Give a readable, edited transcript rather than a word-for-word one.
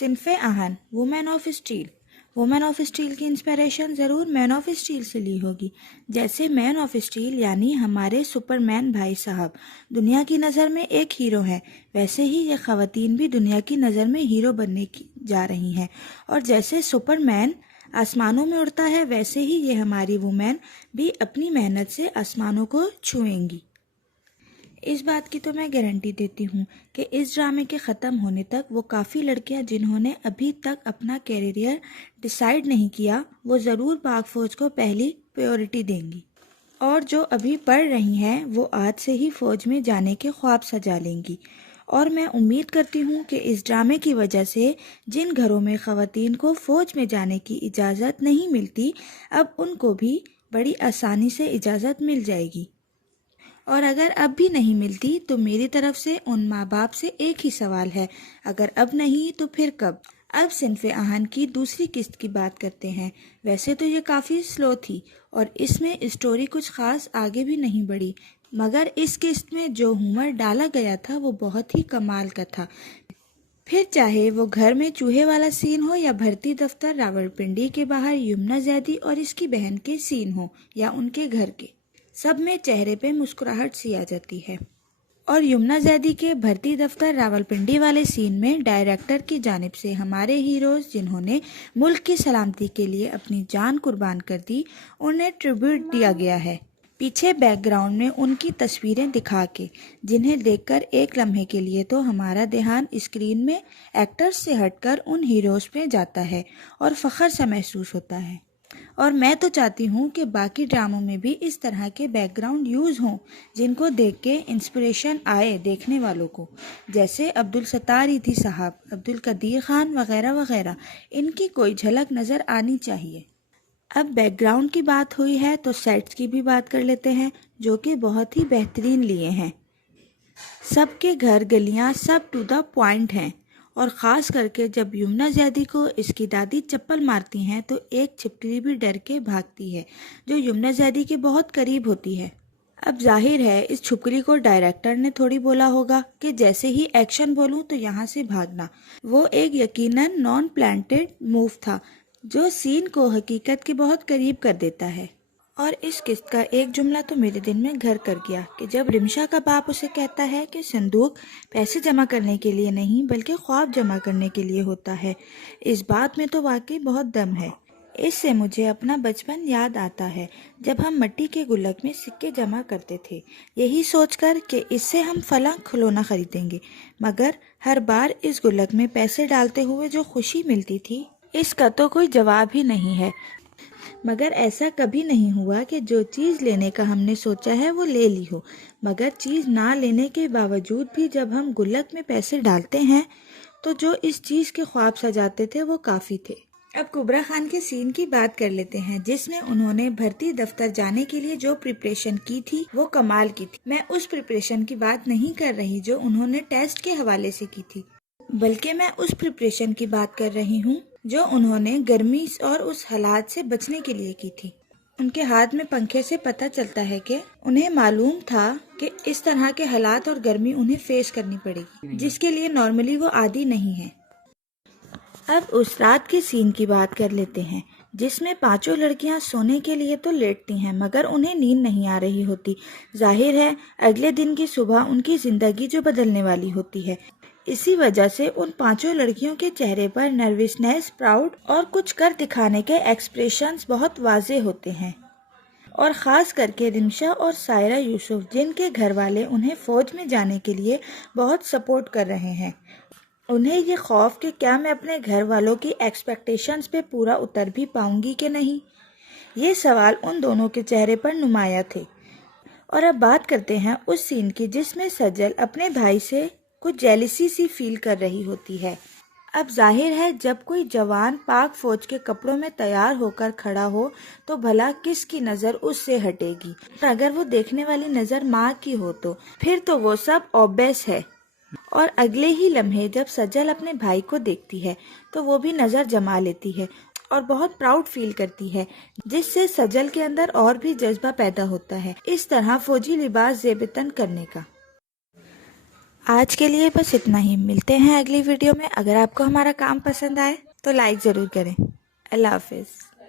صنف آہن woman of steel. Woman of steel کی انسپریشن ضرور مین آف اسٹیل سے لی ہوگی. جیسے مین آف اسٹیل یعنی ہمارے سپر مین بھائی صاحب دنیا کی نظر میں ایک ہیرو ہیں، ویسے ہی یہ خواتین بھی دنیا کی نظر میں ہیرو بننے جا رہی ہیں. اور جیسے سپر مین آسمانوں میں اڑتا ہے، ویسے ہی یہ ہماری وومین بھی اپنی محنت سے آسمانوں کو چھوئیں گی. اس بات کی تو میں گارنٹی دیتی ہوں کہ اس ڈرامے کے ختم ہونے تک وہ کافی لڑکیاں جنہوں نے ابھی تک اپنا کیریئر ڈیسائیڈ نہیں کیا، وہ ضرور پاک فوج کو پہلی پریورٹی دیں گی. اور جو ابھی پڑھ رہی ہیں وہ آج سے ہی فوج میں جانے کے خواب سجا لیں گی. اور میں امید کرتی ہوں کہ اس ڈرامے کی وجہ سے جن گھروں میں خواتین کو فوج میں جانے کی اجازت نہیں ملتی، اب ان کو بھی بڑی آسانی سے اجازت مل جائے گی. اور اگر اب بھی نہیں ملتی تو میری طرف سے ان ماں باپ سے ایک ہی سوال ہے، اگر اب نہیں تو پھر کب؟ اب صنف آہن کی دوسری قسط کی بات کرتے ہیں. ویسے تو یہ کافی سلو تھی اور اس میں اسٹوری کچھ خاص آگے بھی نہیں بڑھی، مگر اس قسط میں جو ہیومر ڈالا گیا تھا وہ بہت ہی کمال کا تھا. پھر چاہے وہ گھر میں چوہے والا سین ہو یا بھرتی دفتر راولپنڈی کے باہر یمنا زیدی اور اس کی بہن کے سین ہو یا ان کے گھر کے، سب میں چہرے پہ مسکراہٹ سی آ جاتی ہے. اور یمنا زیدی کے بھرتی دفتر راولپنڈی والے سین میں ڈائریکٹر کی جانب سے ہمارے ہیروز جنہوں نے ملک کی سلامتی کے لیے اپنی جان قربان کر دی، انہیں ٹریبیوٹ دیا گیا ہے. پیچھے بیک گراؤنڈ میں ان کی تصویریں دکھا کے، جنہیں دیکھ کر ایک لمحے کے لیے تو ہمارا دھیان اسکرین میں ایکٹرز سے ہٹ کر ان ہیروز پہ جاتا ہے اور فخر سا محسوس ہوتا ہے. اور میں تو چاہتی ہوں کہ باقی ڈراموں میں بھی اس طرح کے بیک گراؤنڈ یوز ہوں جن کو دیکھ کے انسپریشن آئے دیکھنے والوں کو، جیسے عبدالستار ایدھی صاحب، عبدالقدیر خان وغیرہ وغیرہ. ان کی کوئی جھلک نظر آنی چاہیے. اب بیک گراؤنڈ کی بات ہوئی ہے تو سیٹس کی بھی بات کر لیتے ہیں، جو کہ بہت ہی بہترین لیے ہیں. سب کے گھر گلیاں سب ٹو دا پوائنٹ ہیں. اور خاص کر کے جب یمنا زیدی کو اس کی دادی چپل مارتی ہیں تو ایک چھپکلی بھی ڈر کے بھاگتی ہے، جو یمنا زیدی کے بہت قریب ہوتی ہے. اب ظاہر ہے اس چھپکلی کو ڈائریکٹر نے تھوڑی بولا ہوگا کہ جیسے ہی ایکشن بولوں تو یہاں سے بھاگنا. وہ ایک یقیناً نان پلانٹڈ موو تھا جو سین کو حقیقت کے بہت قریب کر دیتا ہے. اور اس قسط کا ایک جملہ تو میرے دل میں گھر کر گیا کہ جب رمشا کا باپ اسے کہتا ہے کہ صندوق پیسے جمع کرنے کے لیے نہیں بلکہ خواب جمع کرنے کے لیے ہوتا ہے. اس بات میں تو واقعی بہت دم ہے. اس سے مجھے اپنا بچپن یاد آتا ہے جب ہم مٹی کے گلک میں سکے جمع کرتے تھے، یہی سوچ کر کہ اس سے ہم فلاں کھلونا خریدیں گے، مگر ہر بار اس گلک میں پیسے ڈالتے ہوئے جو خوشی ملتی تھی اس کا تو کوئی جواب ہی نہیں ہے. مگر ایسا کبھی نہیں ہوا کہ جو چیز لینے کا ہم نے سوچا ہے وہ لے لی ہو، مگر چیز نہ لینے کے باوجود بھی جب ہم گلک میں پیسے ڈالتے ہیں تو جو اس چیز کے خواب سجاتے تھے وہ کافی تھے. اب کبرا خان کے سین کی بات کر لیتے ہیں جس میں انہوں نے بھرتی دفتر جانے کے لیے جو پریپریشن کی تھی وہ کمال کی تھی. میں اس پریپریشن کی بات نہیں کر رہی جو انہوں نے ٹیسٹ کے حوالے سے کی تھی، بلکہ میں اس پریپریشن کی بات کر رہی ہوں جو انہوں نے گرمی اور اس حالات سے بچنے کے لیے کی تھی. ان کے ہاتھ میں پنکھے سے پتہ چلتا ہے کہ انہیں معلوم تھا کہ اس طرح کے حالات اور گرمی انہیں فیس کرنی پڑے گی جس کے لیے نارملی وہ عادی نہیں ہے. اب اس رات کے سین کی بات کر لیتے ہیں جس میں پانچوں لڑکیاں سونے کے لیے تو لیٹتی ہیں مگر انہیں نیند نہیں آ رہی ہوتی. ظاہر ہے اگلے دن کی صبح ان کی زندگی جو بدلنے والی ہوتی ہے. اسی وجہ سے ان پانچوں لڑکیوں کے چہرے پر نروسنیس، پراؤڈ اور کچھ کر دکھانے کے ایکسپریشنز بہت واضح ہوتے ہیں. اور خاص کر کے رمشا اور سائرہ یوسف جن کے گھر والے انہیں فوج میں جانے کے لیے بہت سپورٹ کر رہے ہیں، انہیں یہ خوف کہ کیا میں اپنے گھر والوں کی ایکسپیکٹیشنز پہ پورا اتر بھی پاؤں گی کہ نہیں، یہ سوال ان دونوں کے چہرے پر نمایاں تھے. اور اب بات کرتے ہیں اس سین کی جس میں سجل اپنے بھائی سے کچھ جیلسی سی فیل کر رہی ہوتی ہے. اب ظاہر ہے جب کوئی جوان پاک فوج کے کپڑوں میں تیار ہو کر کھڑا ہو تو بھلا کس کی نظر اس سے ہٹے گی، اگر وہ دیکھنے والی نظر ماں کی ہو تو پھر تو وہ سب اوبیس ہے. اور اگلے ہی لمحے جب سجل اپنے بھائی کو دیکھتی ہے تو وہ بھی نظر جما لیتی ہے اور بہت پراؤڈ فیل کرتی ہے، جس سے سجل کے اندر اور بھی جذبہ پیدا ہوتا ہے اس طرح فوجی لباس زیب تن کرنے کا. آج کے لیے بس اتنا ہی، ملتے ہیں اگلی ویڈیو میں۔ اگر آپ کو ہمارا کام پسند آئے تو لائک ضرور کریں۔ اللہ حافظ۔